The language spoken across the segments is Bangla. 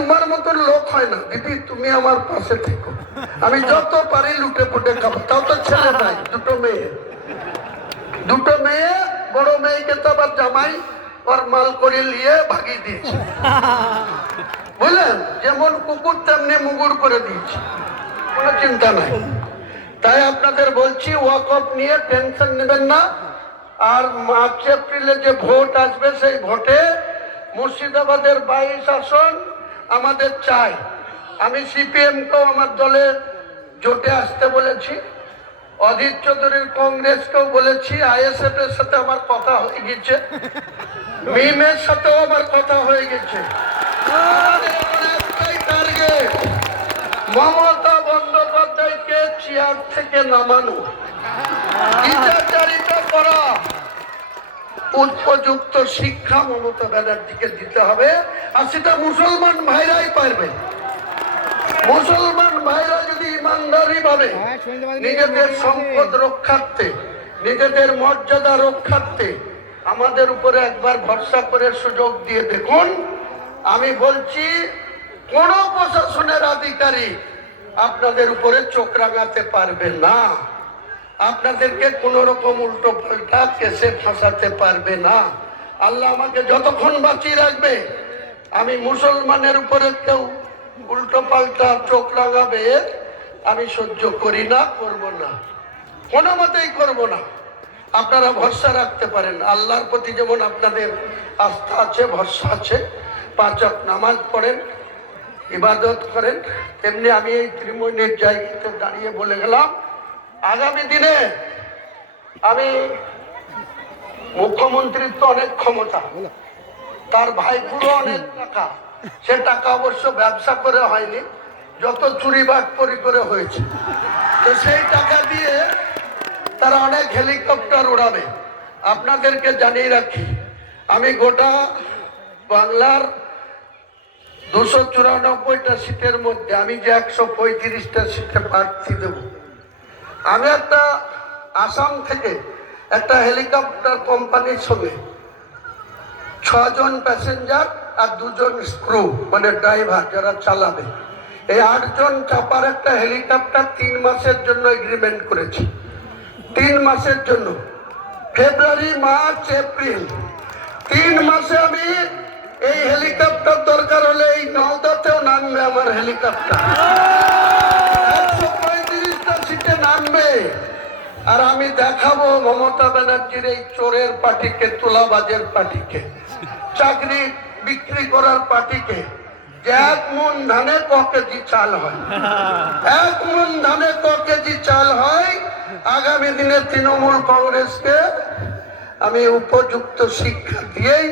তোমার মতন লোক হয় না দিদি, তুমি আমার পাশে থেকো, আমি যত পারি লুটে পুটে খাবো। তাও তো ছেলে নাই, দুটো মেয়ে, বড় মেয়েকে তো আবার জামাই ওর মাল করে নিয়ে ভাগিয়ে দিয়েছে, বুঝলেন? যেমন কুকুর তেমনি মুগুর করে দিয়েছে, কোনো চিন্তা নাই। তাই আপনাদের বলছি, ওয়াকফ নিয়ে টেনশন নেবেন না। আর মার্চ এপ্রিলে যে ভোট আসবে, সেই ভোটে মুর্শিদাবাদের 22 আসন আমাদের চাই। আমি সিপিএমকেও আমার দলে জোটে আসতে বলেছি, অধীর চৌধুরীর কংগ্রেসকেও বলেছি, আইএসএফ এর সাথে আমার কথা হয়ে গেছে, মিমের সাথেও আমার কথা হয়ে গেছে। একটাই টার্গেট, মমতা বন্দ্যোপাধ্যায়কে চেয়ার থেকে নামানো, বিচারচারিতা করা, উপযুক্ত শিক্ষা মমতা ব্যানার্জিকে দিতে হবে। আর সেটা মুসলমান ভাইরাই পারবে। মুসলমান ভাইরা যদি ইমানদারি ভাবে নিজেদের সম্পদ রক্ষার্থে, নিজেদের মর্যাদা রক্ষার্থে আমাদের উপরে একবার ভরসা করে সুযোগ দিয়ে দেখুন। আমি বলছি, কোন প্রশাসনের আধিকারিক আপনাদের উপরে চোখ রাঙাতে পারবে না, আপনাদেরকে কোন রকম উল্টো পাল্টা কেসে ফাঁসাতে পারবে না। আল্লাহ আমাকে যতক্ষণ বাঁচিয়ে রাখবে, আমি মুসলমানের উপরে কেউ উল্টো পাল্টা চোখ রাঙাবে আমি সহ্য করি না, করব না, কোনো মতেই করব না। আপনারা ভরসা রাখতে পারেন, আল্লাহর প্রতি যেমন আপনাদের আস্থা আছে, ভরসা আছে, 5 ওয়াক্ত নামাজ পড়েন, ইবাদত করেন, তেমনি আমি এই ত্রিমোহনীর জায়গাতে দাঁড়িয়ে বলে গেলাম, আগামী দিনে আমি, মুখ্যমন্ত্রীর তো অনেক ক্ষমতা, তার ভাইপুরো অনেক টাকা, সে টাকা অবশ্য ব্যবসা করে হয়নি, যত চুরি বাটপারি করে হয়েছে, তো সেই টাকা দিয়ে তারা অনেক হেলিকপ্টার উড়াবে। আপনাদেরকে জানিয়ে রাখি, আমি গোটা বাংলার 294টা সিটের মধ্যে আমি যে 135টা সিটে প্রার্থী দেব, আমি একটা আসাম থেকে একটা হেলিকপ্টার কোম্পানির সঙ্গে 6 জন প্যাসেঞ্জার আর 2 জন ক্রু মানে ড্রাইভার যারা চালাবে, এই 8 জন চাপার একটা হেলিকপ্টার 3 মাসের জন্য এগ্রিমেন্ট করেছি। 3 মাসের জন্য, ফেব্রুয়ারি, মার্চ, এপ্রিল, 3 মাসে আমি এই হেলিকপ্টার দরকার হলে এই নওদাতেও নামবে আমার হেলিকপ্টার, 135টা সিটে নামবে। আর আমি দেখাবো মমতা ব্যানার্জির এই চোরের পার্টিকে, তোলাবাজের পার্টিকে, চাকরি বিক্রি করার পার্টিকে, যে 1 মণ ধানে ক কেজি চাল হয়, 1 মণ ধানে ক কেজি চাল হয়। আগামী দিনে তৃণমূল কংগ্রেসকে আমি উপযুক্ত শিক্ষা দিয়েই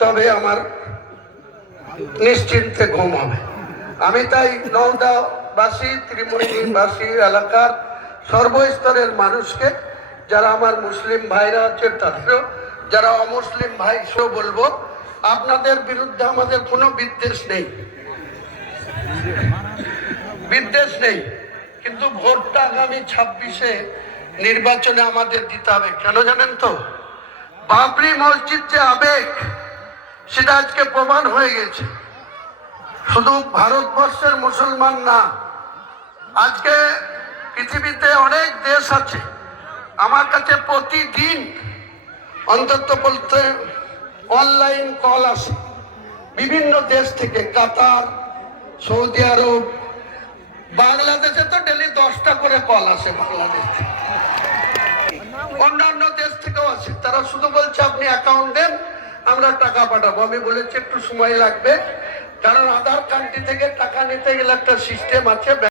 তবে আমার নিশ্চিন্তে ঘুম হবে। আমি তাই নওদাবাসী, ত্রিমোহনীবাসী এলাকার সর্বস্তরের মানুষকে, যারা আমার মুসলিম ভাইরা আছে তাদেরও, যারা অমুসলিম ভাই সেও বলবো, আপনাদের বিরুদ্ধে আমাদের কোনো বিদ্বেষ নেই, কিন্তু ভোটটা আগামী 26-এ নির্বাচনে আমাদের দিতে হবে। কেন জানেন তো? বাবরি মসজিদ যে আবেগ, সেটা আজকে প্রমাণ হয়ে গেছে। শুধু ভারতবর্ষের মুসলমান না, আজকে পৃথিবীতে অনেক দেশ আছে, আমার কাছে প্রতিদিন অন্তত বলতে অনলাইন কল আসে বিভিন্ন দেশ থেকে, কাতার, সৌদি আরব, বাংলাদেশে তো ডেলি 10টা করে কল আসে বাংলাদেশ থেকে, অন্যান্য দেশ থেকেও আসে। তারা শুধু বলছে আপনি অ্যাকাউন্ট দেন, আমরা টাকা পাঠাবো। আমি বলেছি একটু সময় লাগবে, কারণ আদার কান্ট্রি থেকে টাকা নিতে গেলে একটা সিস্টেম আছে।